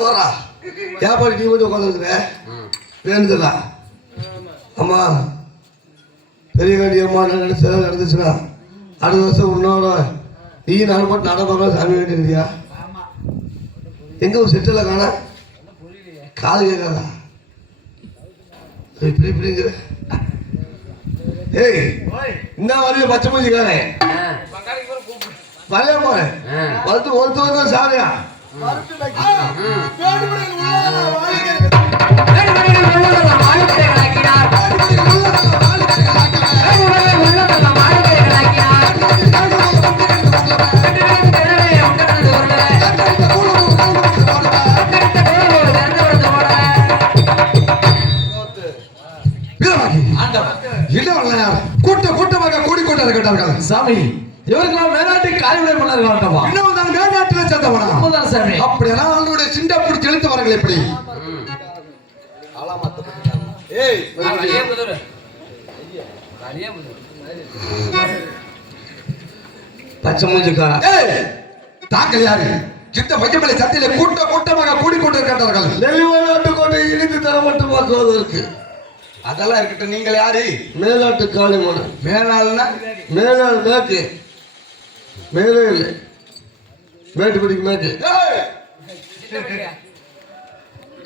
போறா ஏப்பாடி நீ மட்டும் உட்காந்துருக்குற வேணுதா அம்மா பெரிய வேண்டியம்மா நினைச்சதா நடந்துச்சுன்னா அடுத்த வருஷம் உன்னோட நீ நான் மட்டும் நடப்பாங்க சாமி வேண்டியிருந்தியா எங்க ஒரு செட்டில் காணா காது கேட்காதா இப்படி இப்படிங்கிற ஏய் இந்த வரையும் பச்சை மூஞ்சிக்காரே வரையா போறேன் வந்து ஒருத்தவங்க சாமியா கூட்டமாக கூடிக்கொண்டிருக்கிறார்கள் சாமி இவர்களாம் மேலாட்டி காய்விடை பண்ணார்களாட்டமா இன்னும் நான் மேலாட்டில் சேர்ந்தவனா உண்மைதான் சாமி அப்படியெல்லாம் அவங்களுடைய சிண்டை பிடிச்சி இழுத்து வராங்கள் எப்படி பச்சை மூஞ்சுக்காரா தாக்கல் யாரு சித்த பச்சைமலை சத்தியில கூட்டமாக கூடிக்கொண்டிருக்கிறார்கள் நெல்லிமலை கோட்டை இழுத்து தர மட்டுமாக்குவதற்கு அதெல்லாம் இருக்கட்டும். நீங்கள் யாரு? மேலாட்டு காளிமன. மேலாள்னா மேலாள் மேற்கு மேலே இல்லை மேட்டுப்படிக்கு மேற்கு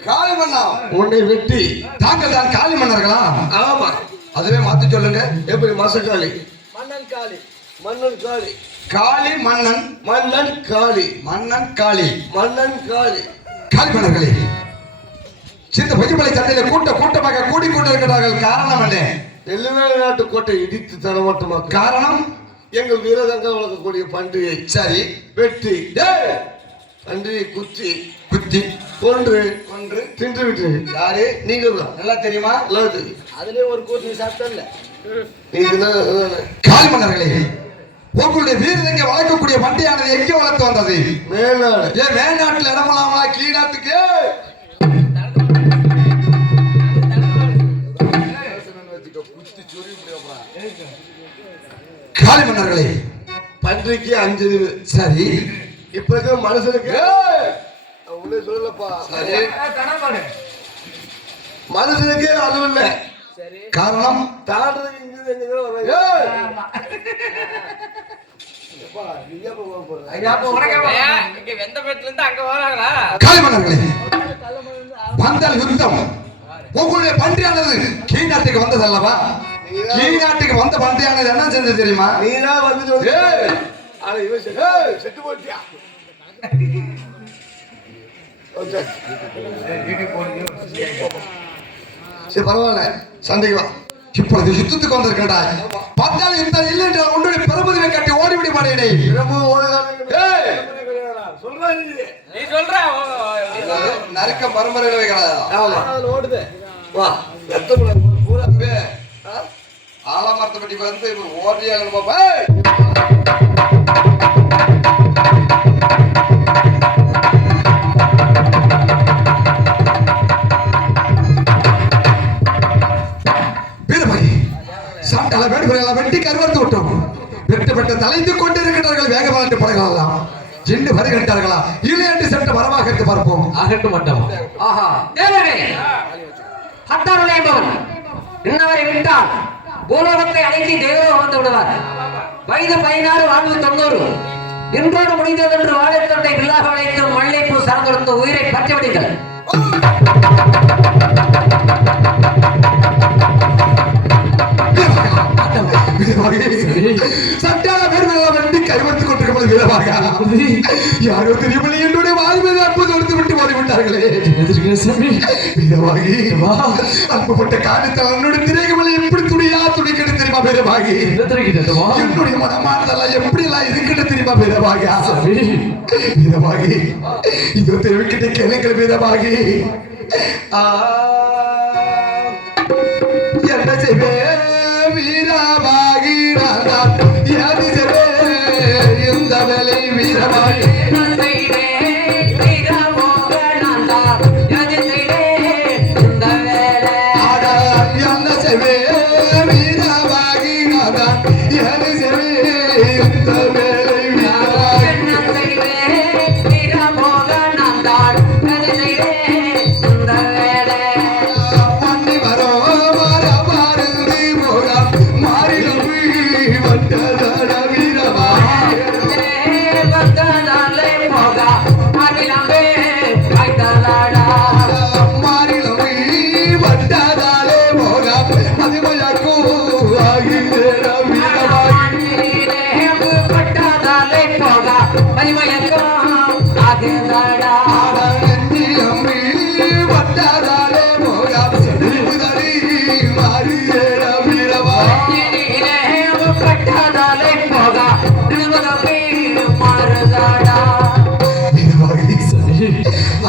காளிமன்னா உன்னை வெட்டி தாங்கள் தான் காளி மன்னர்களா? ஆமா அதுவே மாத்தி சொல்லுங்க. எப்படி மசக்காளி மன்னன் காளி மன்னன் காளி காளி மன்னன் மன்னன் காளி மன்னன் காளி மன்னன் காளி காளி மன்னர்களே சித்த பச்சைமலை சந்தையில கூட்டமாக கூடிக்கொண்டிருக்கிறார்கள். காரணம் என்ன? நெல்லிமலை நாட்டு கோட்டை இடித்து தர மட்டுமா காரணம்? எங்கள் வீரதங்க வளர்க்கக்கூடிய பன்றியை சரி வெட்டி பன்றியை குத்தி கொன்று தின்று விட்டு யாரு? நீங்க நல்லா தெரியுமா? நல்லா தெரியும். அதுலயே ஒரு கூட்டி சாப்பிட்டல. காளி மன்னர்களே உங்களுடைய வீரதங்க வளர்க்கக்கூடிய பன்றியானது எங்கே வளர்த்து வந்தது? மேல்நாடு. ஏன் மேல்நாட்டுல இடமலாமா கீழ்நாட்டுக்கு? காளி மன்னர்களே பன்றிக்கு 5 சரி இப்ப இருக்க மனுஷனுக்கு சொல்லலப்பா மனுஷனுக்கு அது இல்ல காரணம் தாண்டதுக்கு காளி மன்னர்களே வந்தால் யுத்தம் உங்களுடைய பன்றியானது கீழ்நாட்டுக்கு வந்தது அல்லவா? கீழ்நாட்டுக்கு வந்த பன்றியானது என்ன செஞ்சது தெரியுமா? நீனா வந்து செத்து போட்டியா? சரி பரவாயில்ல சண்டைக்கு வா. இப்பொழுது யுத்தத்துக்கு வந்திருக்கா பார்த்தால் யுத்தம் இல்லை என்றால் உன்னுடைய பிரபுதிவை கட்டி ஓடிவிட மாட்டேனே. நறுக்க பரம்பரை ஓடுது வா ஆலமரத்தை வந்து ஓடியாக பாப்பா. வீரமணி சாண்டால வேடுபுரையெல்லாம் வெட்டி கருவறுத்து விட்டோம். வெட்டப்பட்ட தலைந்து கொண்டிருக்கிறார்கள். வேக வளர்த்து படங்களெல்லாம் சென்று வருகின்றார்களா இல்லை என்று சென்று வரமாக எடுத்து பார்ப்போம். அகட்டு மாட்டோம். ஆஹா தேவரே ஹட்டாருலேபவன் இன்னவரை விட்டால் பூலோகத்தை அழைத்து தேவலோகம் வந்து விடுவார். வயது 16 வாழ்வு 90 இன்றோடு முடிந்ததென்று வாழைத்தொண்டை வில்லாக அழைத்து மல்லைப்பூ சார்ந்தொடுத்த உயிரை பற்றி விடுங்கள். சட்டால பேர்கள் வெட்டி கைவர்த்து கொண்டிருக்கும் வீரமாக யாரோ தெரியவில்லை என்னுடைய வாழ்வில் அற்புதம் எடுத்து விட்டு மாறிவிட்டார்களே. வீரமாகி அற்புப்பட்ட காரியத்தால் என்னுடைய திரைகளை எப்படி துணிக்கிறது தெரியுமா? வீரமாகி என்னுடைய மனமானதெல்லாம் எப்படி எல்லாம் இருக்குன்னு தெரியுமா? வீரமாக வீரமாகி இதோ தெரிவிக்கிட்ட கேளுங்கள். வீரமாகி என்ன செய்வே வீரமாகி இந்த வேலை வீரமாகி என்ன செய்வே வீரமாகி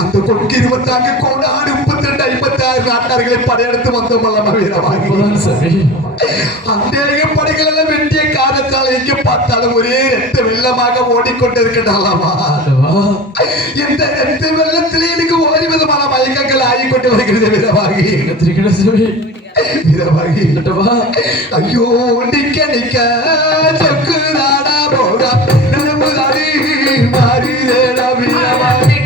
அந்த கொக்கு 24 கோடாடு 32 56 நாட்டார்களை படையெடுத்து வந்தோம் அல்லவா வீரவாகி. அநேக படைகள் எல்லாம் வெட்டிய காலத்தால் எங்கே பார்த்தாலும் ஒரே ரத்த வெள்ளமாக ஓடிக்கொண்டிருக்கின்றனவா. இந்த ரத்த வெள்ளத்திலே எனக்கு ஒரு விதமான மயக்கங்கள் ஆகிக்கொண்டு வருகிறது வீரவாகி. வீரவாகி ஐயோ நிக்க நிக்க சொக்குதாடா போடா நம்புதாடி மாறிதேடா வீரவாகி.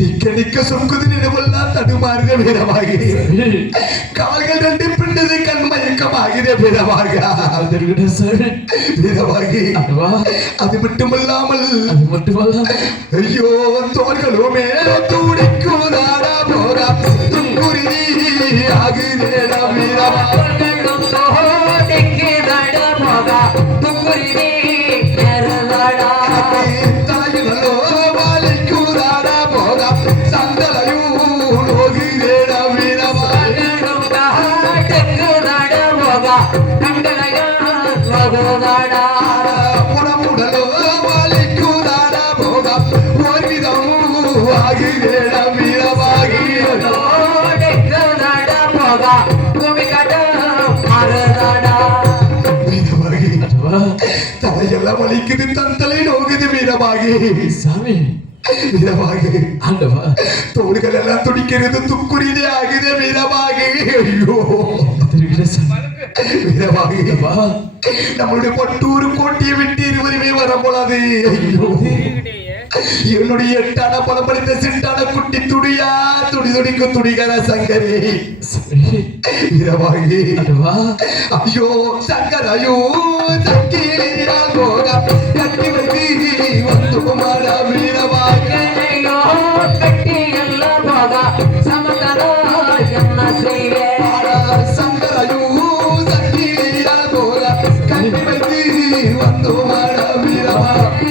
நிக்க நிக்க சொக்குது நினைவெல்லாம் தடுமாறுத வீரவாகி. கால்கள் ரெண்டு பின்னது கண்மயக்கமாகிற வீரவாக வீரவாகி. அது மட்டுமல்லாமல் ஐயோ தோள்களுமே துடிக்குதாடா போரா துங்குருதி ஆகுதேடா வீரவாக. தலையெல்லாம் வலிக்குது தந்தலை நோகுது வீரவாகி. சாமி வீரவாகி ஆண்டவா தோள்கள் எல்லாம் துடிக்கிறது துக்குரிதே ஆகுது வீரவாகி. ஐயோ வீரவாகி நம்மளுடைய பட்டூர் கோட்டியை விட்டு இருவருமே வர போலாது. ஐயோ என்னுடைய எட்டான பலப்படித்த சிட்டான குட்டி துடியா துடி துடிக்கு துடிகர சங்கரே வீரவாகி. ஐயோ சங்கர் ஐயோ சங்கிலியால் போக கட்டி வைத்து வந்து மாடா வீரவாகி. கட்டி எல்லாம் போக சமதனா என்ன செய்ய சங்கர் ஐயோ சங்கிலியால் போக கட்டி வைத்து வந்து மாடா வீரவாகி.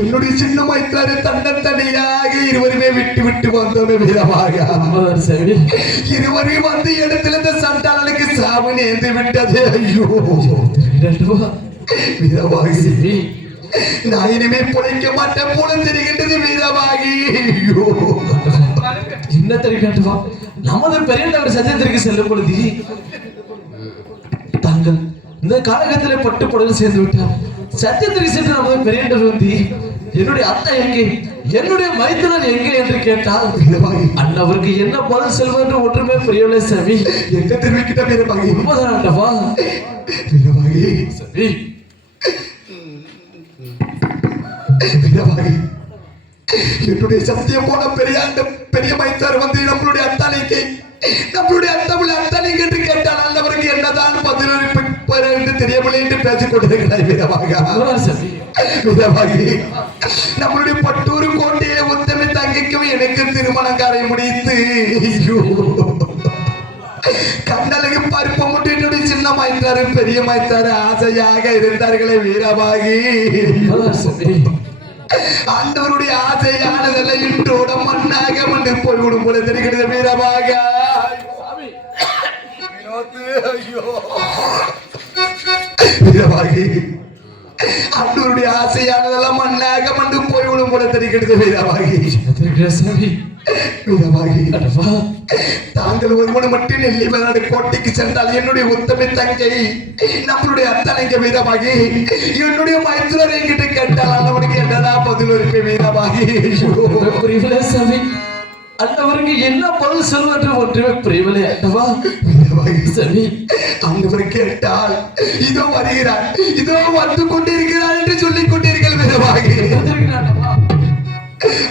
என்னுடைய சின்ன மைத்தாரு தன்னத்தனியாக இருவருமே விட்டு விட்டு வந்தோமே வீரமாக. இருவரையும் வந்து இடத்துல இந்த சண்டாளனுக்கு சாவு நேர்ந்து விட்டது. ஐயோ வீரவாகி நான் இனிமே பிழைக்க மாட்டேன் போல தெரிகின்றது வீரவாகி. ஐயோ என்ன தெரியும் நமது பெரியவர் சத்தியத்திற்கு செல்லும் பொழுது தாங்கள் இந்த காலகட்டத்தில் பட்டு புடவில் சேர்ந்து விட்டார். சத்தியத்திற்கு சென்று நமது பெரியவர் வந்து என்னுடைய அத்தை எங்கே என்னுடைய மைத்துனர் எங்கே என்று கேட்டால் அண்ணவருக்கு என்ன பதில் செல்வது என்று ஒன்றுமே புரியவில்லை. சவி என்ன தெரிவிக்கிட்ட வீரவாகி உண்மைதானவா வீரவாகி சவி வீரவாகி என்னுடைய சத்தியம் போன பெரிய மைத்தார் வந்து நம்மளுடைய அத்தானைக்கு நம்மளுடைய அத்தமிழ் அத்தானைக்கு என்று கேட்டால் அண்ணவருக்கு என்னதான் பதில் போகிறேன் என்று தெரியவில்லை என்று பேசிக் கொண்டிருக்கிறாய் வீரபாகா. சாமி வீரபாகி, நம்மளுடைய பட்டூர் கோட்டையை உத்தமி தங்கைக்கும் எனக்கு திருமணக்காரை முடித்து ஐயோ கண்ணழகு பருப்ப முட்டு என்னுடைய சின்ன மாய்த்தாரு பெரிய மாய்த்தாரு ஆசையாக இருந்தார்களே வீரபாகி. ஆண்டவருடைய ஆசையானதெல்லாம் இன்றோட மண்ணாக மண்ணு போய்விடும் போல தெரிகிறது வீரபாக. வீரபாகி, ஆண்டவருடைய ஆசையானதெல்லாம் மண்ணாக மண்ணு போய்விடும் போல தெரிகிறது வீரபாகி. சாமி வீரபாகி, தாங்கள் ஒருவன் மட்டும் நெல்லிமலை கோட்டைக்கு சென்றால் என்னுடைய உத்தமி தங்கை நம்மளுடைய அத்தனைங்க வீரபாகி என்னுடைய மைத்துனர் என்கிட்ட கேட்டால் அவனுக்கு என்னடா பதில் இருப்பேன் வீரபாகி. புரியவில்லை சாமி, அண்ணவருக்கு என்ன பதில் சொல்வென்று ஒன்றுமே புரியவில்லை அண்ணவா. சாமி, அங்கவர் கேட்டால் இதோ வருகிறார் இதோ வந்து கொண்டிருக்கிறார் என்று சொல்லிக் கொண்டிருக்கள் வீரபாகி.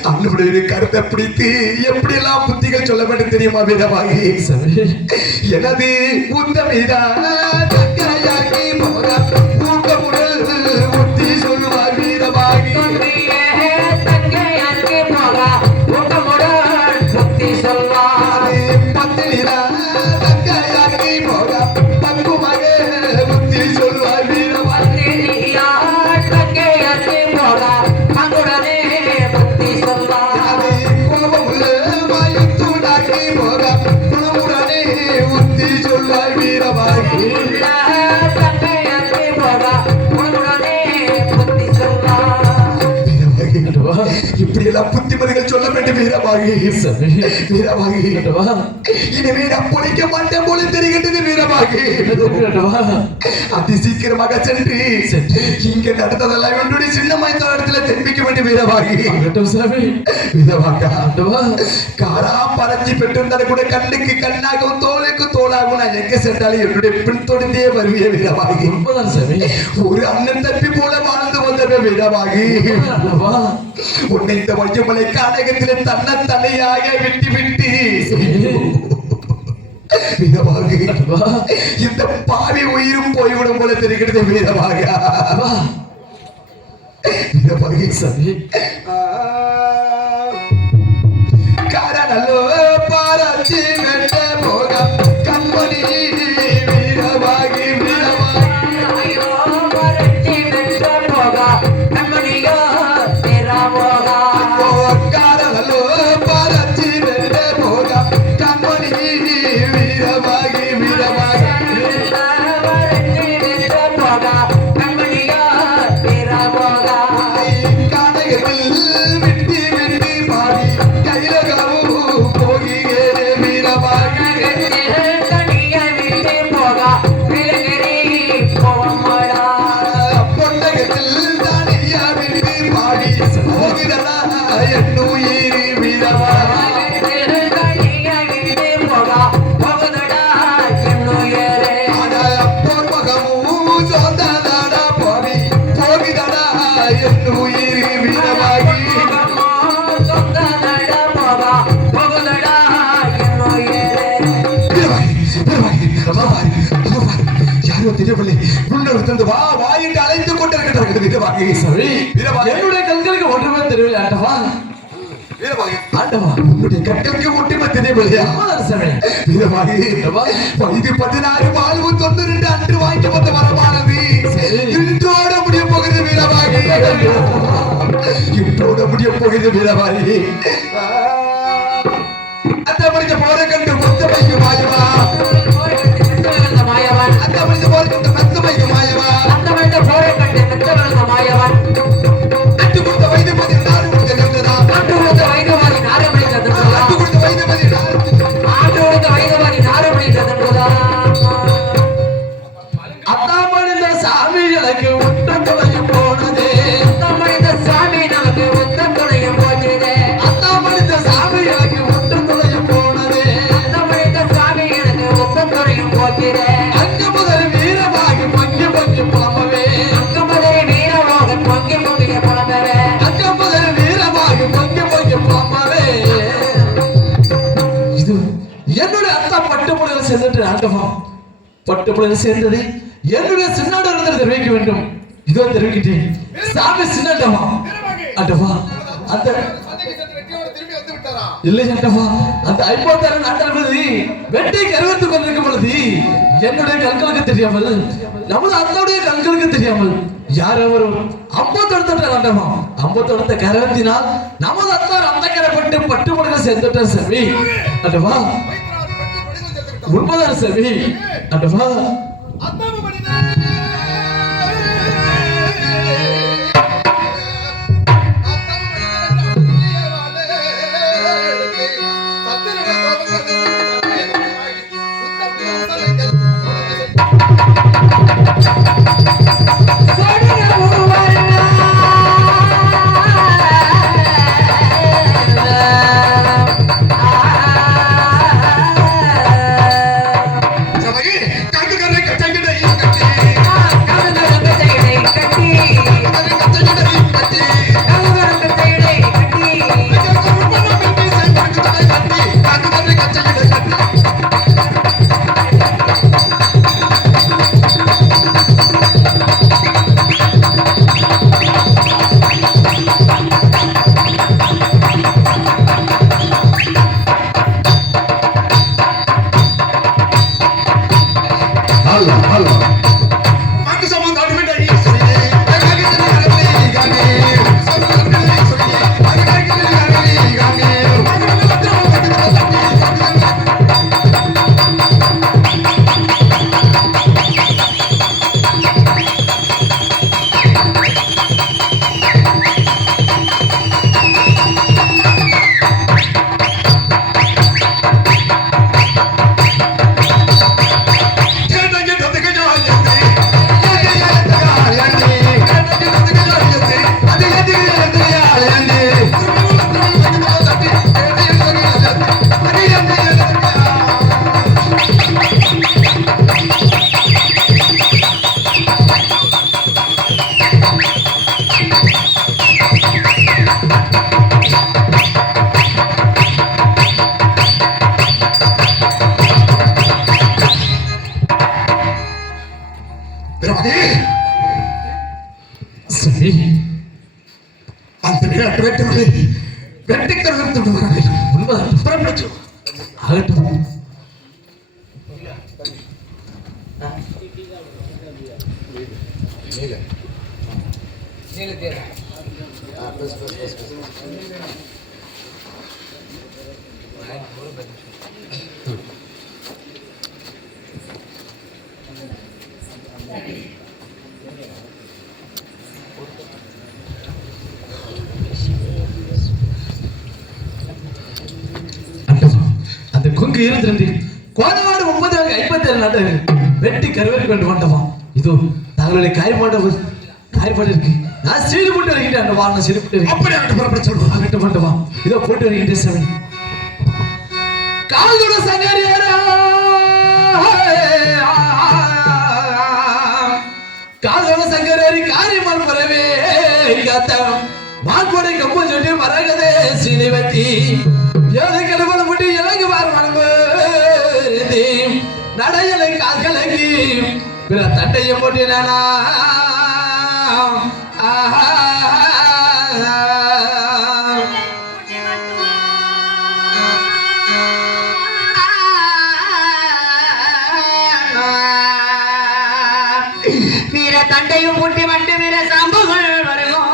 அவனுடைய கருத்தை பிடித்து எப்படி எல்லாம் புத்திகள் சொல்ல வேண்டும் தெரியுமா வீரபாகி. எனது உத்தமிதான் புத்தி சொல்லுவார் வீரபாகி. இப்படி எல்லாம் புத்திமதிகள் சொல்ல வேண்டும் வீரபாகி. வீரபாகி, இனிமே நான் பொழைக்க மாட்டேன் போல தெரிகின்றது வீரபாகி. அதி சீக்கிரமாக சென்று இங்க நடந்ததெல்லாம் என்னுடைய சின்ன மைத்தான இடத்துல தெரிவிக்க வேண்டும் வீரபாகி. வீரபாகா, காரா பறஞ்சி பெற்றிருந்தாலும் கூட கண்ணுக்கு கண்ணாகவும் தோலுக்கு தோலாகவும் நான் எங்க சென்றாலும் என்னுடைய பின் தொடர்ந்தே வருவிய வீரபாகி. ஒரு அண்ணன் தப்பி போல வாழ்ந்து வந்தவே வீரபாகி. உன்னை இந்த வஞ்சமலை காடகத்திலே தன்ன தலையாக விட்டு விட்டு வீரபாகி இந்த பாவி உயிரும் போய்விடும் போல தெரிகிறது வீரபாக. வீரபாகி சரி காரணல்லோ பாராட்சி வெட்ட போக கம்பெனி வீரபாகி. தெரியவில்லை வா வா என்று அழைத்துக் கொண்டிருக்கிறார்கள் வீரபாகி. என்னுடைய கண்களுக்கு ஒன்றுமே தெரியவில்லை ஆண்டவா. வீரபாகி, ஆண்டவா உன்னுடைய கண்களுக்கு ஒன்றுமே தெரியவில்லையா? வீரபாகி, இது 16 வாழ்வு 92 அன்று வாங்கி வந்த வரமானது இன்றோட முடிய போகிறது வீரபாகி. இன்றோட முடிய போகிறது வீரபாகி. அந்த மனித போற கண்டு மொத்த வைக்கும் மாயவா. அந்த மனித போற கண்டு மொத்த வைக்கும் மாயவா. அந்த மனித போற கண்டு மொத்த வைக்கும் மாயவா. அட்டு கொடுத்த வயது 16 கொடுத்ததா. அட்டு கொடுத்த வயது 16 கொடுத்ததா. அட்டு கொடுத்த வயது 16 ஆட்டு கொடுத்த வயது 16 கொடுத்ததா. அத்தாமணிந்த சாமி எனக்கு உட்டம் தொலையும் போனதே. அத்தாமணிந்த சாமி நமக்கு உட்டம் தொலையும் போனதே. அத்தாமணிந்த சாமி எனக்கு உட்டம் தொலையும் போனதே. அத்தாமணிந்த சாமி எனக்கு உட்டம் தொலையும் போனதே. அங்க முதல் வீரபாகி பொங்கி பொங்கி புலம்பவே. அங்க முதல் வீரபாகி பொங்கி பொங்கி புலம்பவே. அங்க முதல் வீரபாகி பொங்கி பொங்கி புலம்பவே. இது என்னுடைய அத்தா பட்டுப்புடவை சேர்ந்துட்டு ஆண்டவா. பட்டுப்புடவை சேர்ந்தது என்னுடைய சின்னாடு இடத்துல தெரிவிக்க வேண்டும். இதோ தெரிவிக்கிட்டேன். சாமி சின்னாட்டமா அட்டவா அந்த இல்லை அட்டவா அந்த 56 நாட்டாளபதி வெட்டி கருவத்துக் கொண்டிருக்கும் பொழுது என்னுடைய கண்களுக்கு தெரியாமல் நமது அத்தனுடைய கண்களுக்கு தெரியாமல் யார் அவரும் அம்பத்தொடுத்த ஆண்டமா அம்பத்தொடுத்த கரவத்தினால் நமது அத்தார் அந்த கரைப்பட்டு பட்டுப்படங்கள் சேர்ந்துட்டார் செல்வி அட்டவா உண்மைதான் செல்வி அட்டவா அந்த குங்கு 22 கோடவாடு 30 57 வெட்டி கருவேற்கு கொண்டு வந்தவா இதோ தங்களுடைய காய்மாடு இருக்கு நான் சீடு போட்டு வருகின்றேன் அந்த வாழ சீடு போட்டு அப்படி ஆட்டு புறப்பட சொல்லுவோம் ஆட்டு பண்ணவா இதோ போட்டு வருகின்றேன் செவன் கால்தோட சங்கரியாரா கால்தோட சங்கரியாரி காரியமால் வரவே காத்தம் மான்போடை கம்பு சொல்லி மரகதே சீனிவத்தி ஏழை கடவுளை முட்டி இலங்கு வார மனம்பு நடையலை கால்கலங்கி பிற தட்டையை போட்டினானா வீர தண்டையும் பூட்டி மட்டு வீர சாம்புகள் வருவோம்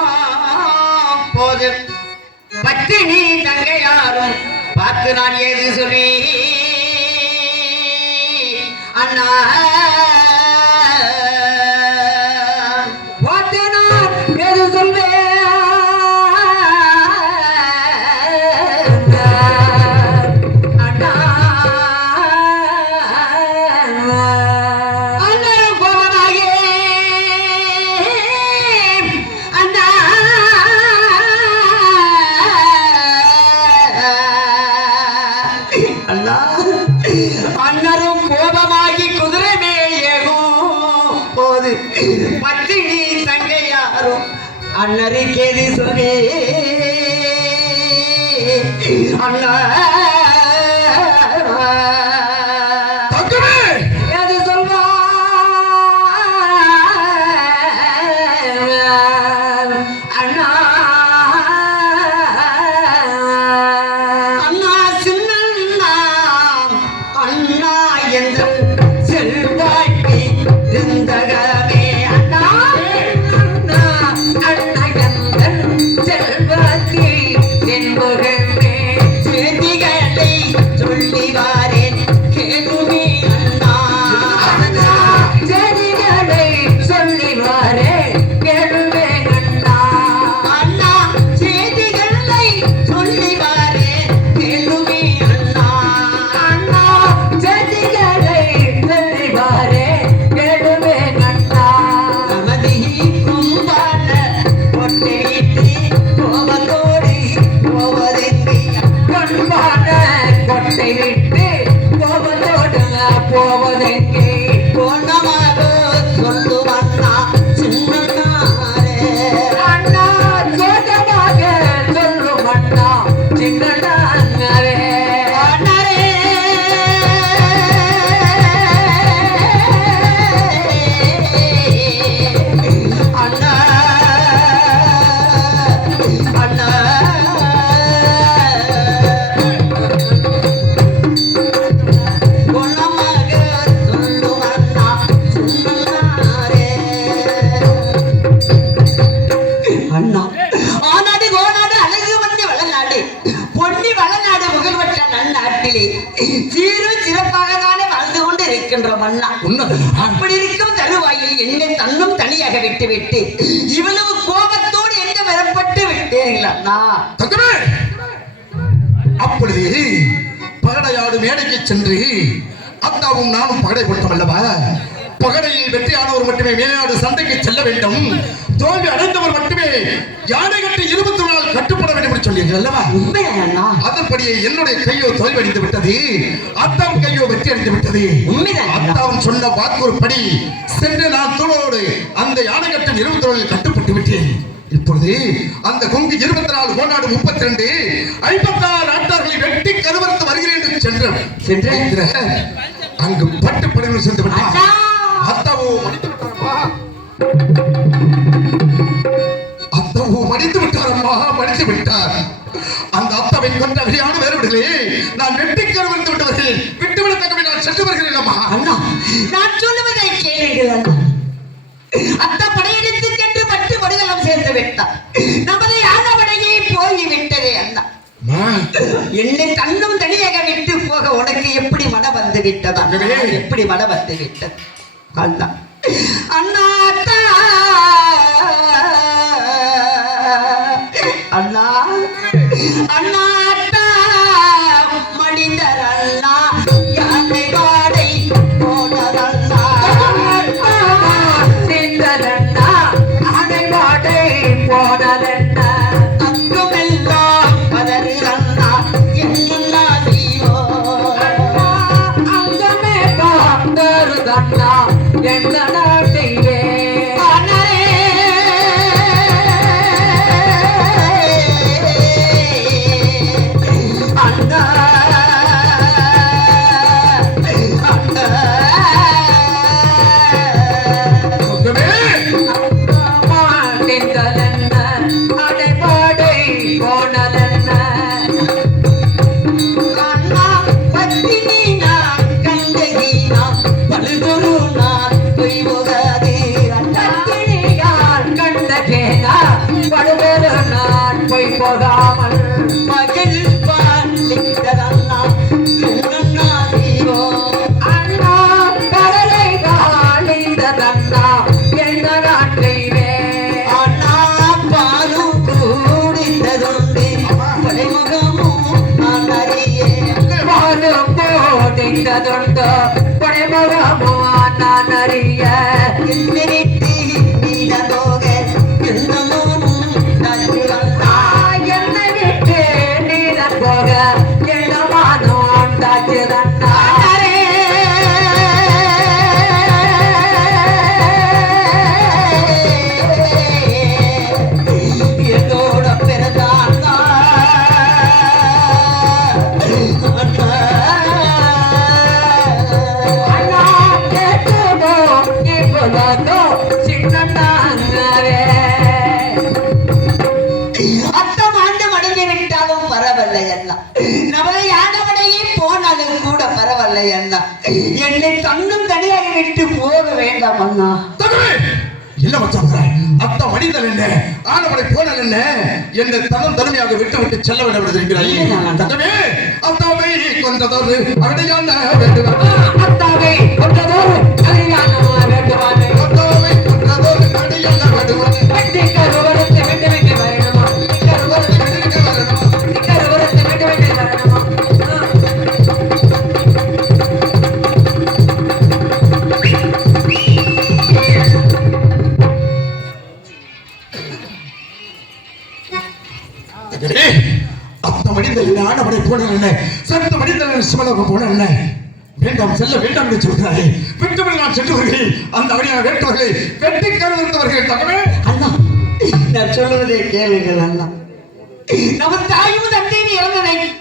போது பத்தினி தங்கை யாரும் பார்த்து நான் ஏது சொல்லி அண்ணா பார்த்து நான் ஏது சொல்வேன் அண்ணரும் கோபமாகி குதிரை மேலும் போது பத்தினி தங்கை யாரும் அண்ணருக்கேது சொல்லி அண்ணா எது சொல்வா சொல்லி வாரேன் கேளுமே அண்ணா செய்திகளை சொல்லி வாரேன் கேளுமே அண்ணா அண்ணா செய்திகளை சொல்லி வாரேன் கேளுமே அண்ணா அண்ணா செய்திகளை சொல்லி வாரேன் கேளுமே அண்ணா நமதி கும்பான பொட்டை கொட்டை விட்டு போவதெங்கே போனமாக சொல்லுவண்ணா சின்னனாரே அண்ணா சோதமாக சொல்லுவண்ணா சின்னனாரே அண்ணரே அண்ணா அண்ணா அண்ணா ஆனாடு கோனாடு அழகு வந்து வளநாடு பொன்னி வளநாடு புகழ்பெற்ற நன்னாட்டிலே சீரும் சிறப்பாக தானே வாழ்ந்து கொண்டு இருக்கின்ற மன்னா அப்படி இருக்கும் தருவாயில் என்னை தன்னும் தனியாக விட்டு இவ்வளவு கோபத்தோடு என்ன வரப்பட்டு விட்டீர்கள் அண்ணா அப்பொழுது பகடையாடு மேடைக்கு சென்று அத்தாவும் நானும் பகடை கொடுத்தோம் அல்லவா பகடையில் வெற்றியானவர் மட்டுமே மேலாடு சந்தைக்கு செல்ல வேண்டும் தோல்வி அடைந்தவர் மட்டுமே யானை கட்டி 20 நாள் கட்டுப்பட வேண்டும் என்று சொன்னீர்கள் அல்லவா உண்மையா அதன்படியே என்னுடைய கையோ தோல்வி அடைந்து விட்டது அத்தாவும் கையோ வெற்றி அடைந்து விட்டது அத்தாவும் சொன்ன வாக்குறுப்படி சென்று நான் தோளோடு அந்த யானை கட்டும் 20 நாளில் கட்டுப்பட்டு விட்டேன் இப்பொழுது அந்த கொங்கு 24 கோனாடு 32 56 நாட்டார்களை வெட்டி கருவறுத்து வருகிறேன் என்று சென்று அங்கு பட்டு படைகள் சென்று விட்டார் அத்தாவோ மடித்து விட்டாரம்மா மடித்து விட்டார் அந்த அத்தாவை கொண்ட அழியான வேறுவிடலே நான் வெட்டி கருவறுத்து விட்டவர்கள் விட்டுவிடத்தக்கவே நான் சென்று வருகிறேன் அம்மா அண்ணா நான் சொல்லுவதை கேளுங்கள் அண்ணா அத்தா படையெடுத்து சென்று பட்டு படுகளம் சேர்ந்து விட்டார் நமது யானவடையே போய்விட்டதே அண்ணா என்னை தன்னும் தனியாக விட்டு போக உனக்கு எப்படி மனம் வந்து விட்டதா எப்படி மனம் வந்து விட்டது அண்ணா அண்ணா அண்ணா அண்ணா மனிதர் அண்ணா யானை வாடை போனதண்ணா சிந்தரண்ணா யானை வாடை போனதண்ணா அங்குமெல்லாம் பதறிரண்ணா என்னுள்ளா நீயோ அங்கமே பார்த்தருதண்ணா என்ன நாட்டையே போகாமல் மகிழ் பாலித்தரண்ணா என்னண்ணா நீவோ அண்ணா கடலை காலிந்ததண்ணா என்ன நாட்டைவே அண்ணா பாலு கூடித்ததுண்டு படைமுகமும் நான் அறியேன் பாலு கூடித்ததுண்டு படைமுகமும் நான் அறிய விட்டு நீடதோக என்னை தன்னும் தனியாக விட்டு போக வேண்டாம் அண்ணா இல்ல மச்சான் அத்த மனிதன் என்ன ஆனவனை போனல் என்ன என்னை தனிமையாக விட்டு விட்டு செல்ல விட விடுகிறாய் தங்கமே அத்தாவை கொண்டதோடு அடையான வேண்டுவான் அத்தாவை கொண்டதோடு அடையான வேண்டுவான் அத்தாவை கொண்டதோடு அடையான வேண்டுவான் கருவரத்தை விட்டு விட்டு வரணுமா கருவரத்தை விட்டு வரணுமா கருவரத்தை விட்டு விட்டு வரணுமா அத்த மனிதன் ஆனவனை போன என்ன சத்த மனிதன் சிவலோகம் போன என்ன வேண்டாம் செல்ல வேண்டாம் என்று சொல்கிறாரே விட்டுவிட நான் சென்று வருகிறேன் அந்த அவடியான வேட்டவர்களை வெட்டி கருவந்தவர்கள் தகவே அண்ணா நான் சொல்லுவதை கேளுங்கள் அண்ணா நம்ம தாயும் தந்தையும்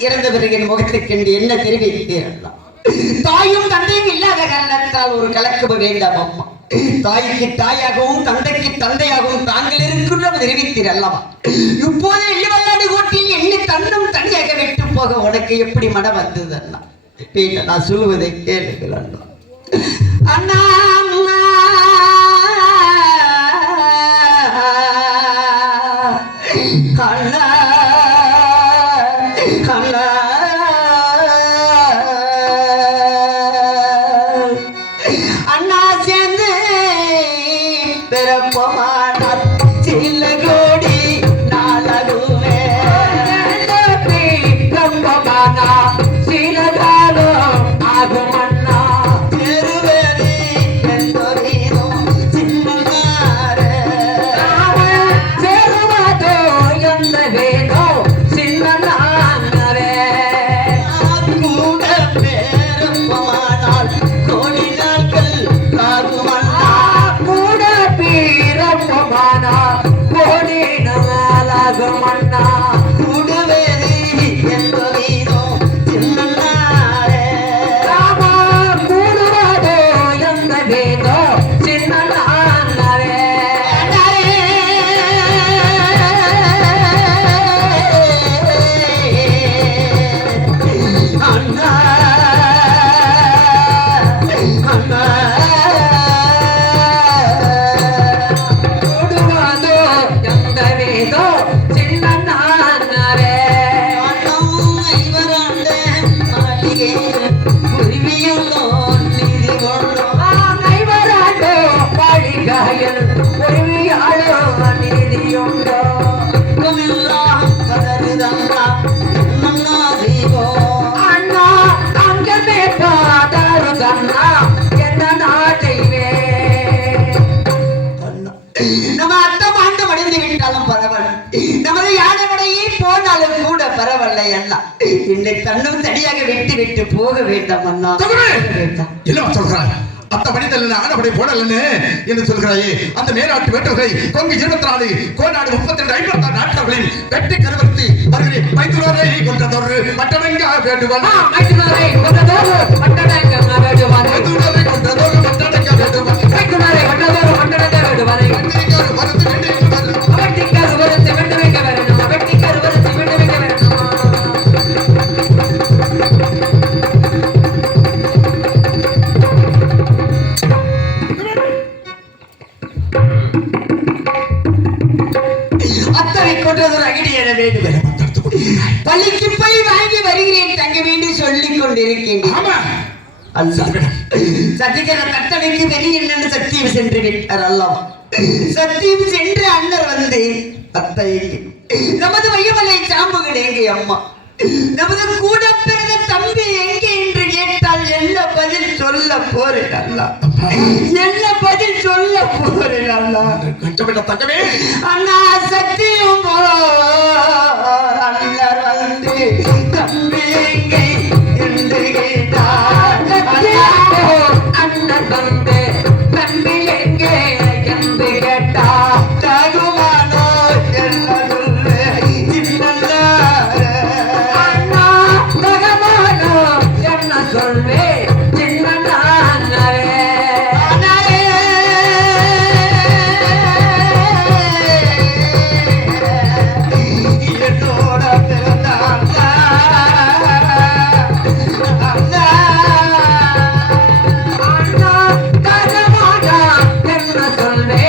இறந்த பிறகு என் முகத்தை கண்டு என்ன தெரிவித்தீர் அண்ணா தாயும் தந்தையும் இல்லாத காரணத்தால் ஒரு கலக்கம் வேண்டாம் அம்மா தாய்க்கு தாயாகவும் தந்தைக்கு தந்தையாகவும் தாங்கள் இருக்கின்ற தெரிவித்தீர் அல்லவா இப்போது இளவல்லாடு கோட்டில் என்னை தன்னும் தனியாக விட்டு போக உனக்கு எப்படி மனம் வந்தது அண்ணா நான் சொல்லுவதை கேளுங்கள் அண்ணா அண்ணா அண்ணா அண்ணா அண்ணா சேர்ந்து பிறப்பமானால் சில கோடி நாளகுமே ரொம்பமானா சில காலம் ஆகும் அண்ணா திருவேணி எந்தோரீரும் சின்னனாரே சேருவாதோ எந்த வேதோ சின்னனாரே கூட பேரப்பமானால் கோடி நாட்கள் ஆகும் அண்ணா கூட பேரப்பமானா கோடி நாளாகும் அண்ணா கூடுவேதி என்பதீரும் சின்னனாரே ராமா கூடுவதோ எந்த வேதோ சின்னனாரே அண்ணா அண்ணா கூடுவதோ எந்த வேதோ சின்னனாரே அண்ணம் ஐவராண்ட மாளிகை உரிமையுள்ளோ நிதி கொண்டோ ஐவராண்டோ மாளிகையில் உரிமையாளோ நிதியுண்டோ கதறுதம்மா என்னன்னா செய்வோ அண்ணா அங்கமே பாதருதம்மா என்ன நாட்டைவே நம்ம அத்தம் ஆண்டு மடிந்து விட்டாலும் பரவாயில்லை நமது யானைப்படையே போனாலும் கூட பரவாயில்லை அண்ணா என்னை தன்னும் தனியாக விட்டு விட்டு போக வேண்டாம் அண்ணா என்ன சொல்றாங்க அத்த மனிதன் ஆனபடி போடலன்னு என்று சொல்கிறாயே அந்த மேலாட்டு வேட்டவர்களை கொங்கு 24 கோநாடு 32 56 நாட்டவர்களில் வெட்டி கருவறுத்து வருகிறேன் மைத்துனரை கொண்டதொரு மட்டடங்க வேண்டுவான் மைத்துனரை கொண்டதொரு மட்டடங்க வேண்டுவான் மைத்துனரை கொண்டதொரு மட்டடங்க வேண்டுவான் மைத்துனரை கொண்டதொரு மட்டடங்க வேண்டுவான் வெட்டிக்காரு வருத்து வேண்டிய வெட்டிக்காரு வருத்து விட்டு வைக்க வேணும் வெட்டிக்காரு வருத்து விட்டு வைக்க வேணும் அத்தனை கொண்டதொரு அகிடி என வேண்டும் பள்ளிக்கு போய் வாங்கி வருகிறேன் தங்க வேண்டி சொல்லிக் கொண்டிருக்கேன் சத்திகர தட்டனைக்கு வெளியே நின்று சத்தியம் சென்று விட்டார் அல்லவா சத்தியம் சென்று அண்ணர் வந்து அத்தை நமது வையமலை சாம்புகள் எங்கே அம்மா நமது கூட பிறந்த தம்பி எங்கே என்று கேட்டால் என்ன பதில் சொல்ல போறேன் அல்லா என்ன பதில் சொல்ல போறேன் அல்லா தங்கமே அண்ணா சத்தியம் அண்ணர் வந்து தம்பி எங்கே என்று கேட்டார் அண்ணன் வந்து தம்பி எங்கே என்று கேட்டா தகுமானோ என்ன சொல்லு அண்ணா தகமானோ என்ன சொல்வே சின்னனாரே என்னோட பிறந்தாங்க அண்ணா அண்ணா தகமானா என்ன சொல்வே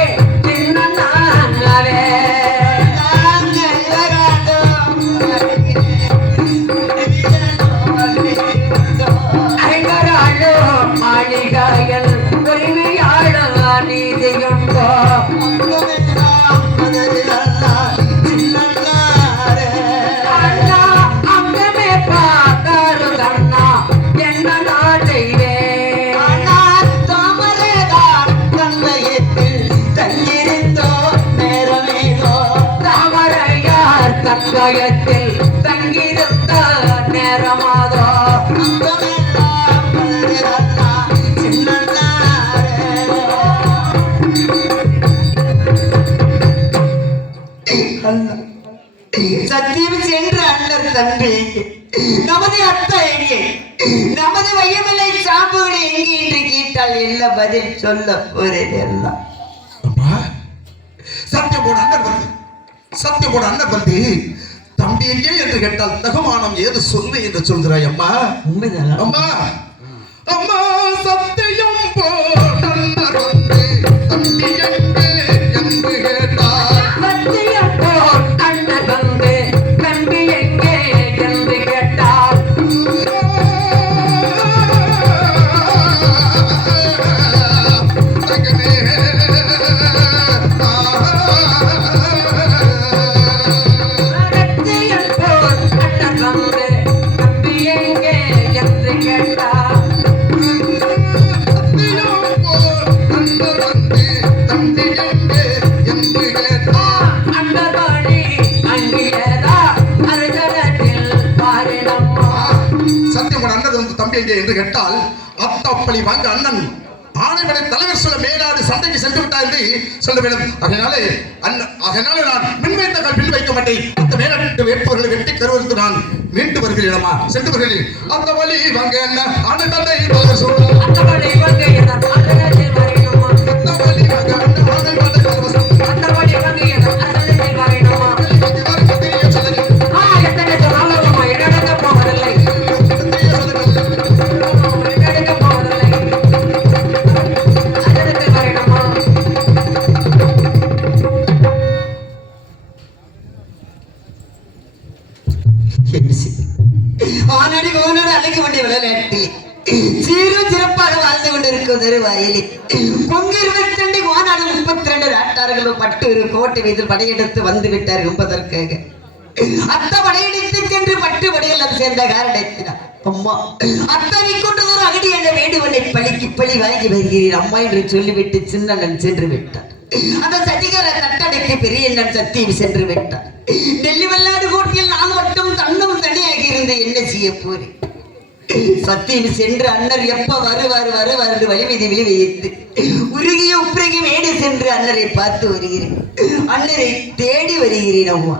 வையமில்லை சாம்புகளை எங்கே என்று கேட்டால் என்ன பதில் சொல்ல போறேன் எல்லாம் அம்மா சத்தியமோட அண்ணன் வந்து சத்தியமோட அண்ணன் வந்து தம்பி எங்கே என்று கேட்டால் தகுமானம் ஏது சொல்லு என்று சொல்கிறாய் அம்மா. உண்மைதான் அம்மா அம்மா சத்தியம் போடண்ணர் வந்து தம்பி எங்கே என்று கேட்டால் சத்தியம் போல் அண்ணன் வந்து தம்பி எங்கே என்று கேட்டால் என்று கேட்டால் அத்தப்பள்ளி வாங்க அண்ணன் ஆணைப்படை தலைவர் சொல்ல மேலாடு சண்டைக்கு சென்று விட்டார் என்று சொல்ல வேண்டும். அதனால நான் மின்வைத்த கால் பின் வைக்க மாட்டேன். அந்த மேலாட்டு வேட்பவர்களை வெட்டி கருவறுத்து நான் மீண்டு வருகிறேன். சென்று வருகிறேன். அந்த வழி வாங்க என்ன ஆணை தந்தை சொல்ல அந்த வழி வாங்க என்ன ஆணை சீரும் சிறப்பாக வாழ்ந்து கொண்டிருக்கும் வயலில் பொங்கி 22 மாநாடு 32 நாட்டார்களும் பட்டு ஒரு கோட்டை மீது படையெடுத்து வந்து விட்டார் என்பதற்காக அத்த படையெடுத்து சென்று பட்டு படையெல்லாம் சேர்ந்த காரணத்தினார் அம்மா அத்தனை கொண்டதோர் அகடி என்ற வேண்டுவனை பழிக்கு பழி வாங்கி வருகிறீர் அம்மா என்று சொல்லிவிட்டு சின்னண்ணன் சென்று விட்டார். அந்த சதிகார தட்டடைக்கு பெரிய அண்ணன் சத்தியம் சென்று விட்டார். டெல்லி வெள்ளாடு கோட்டையில் நான் மட்டும் தன்னும் தனியாகி இருந்து என்ன செய்ய போறேன். சத்தியம் சென்று அண்ணர் எப்ப வருவார் வலிமீதி விழி வைத்து உருகிய உப்புருகி மேடு சென்று அண்ணரை பார்த்து வருகிறேன். அண்ணரை தேடி வருகிறேன் அம்மா.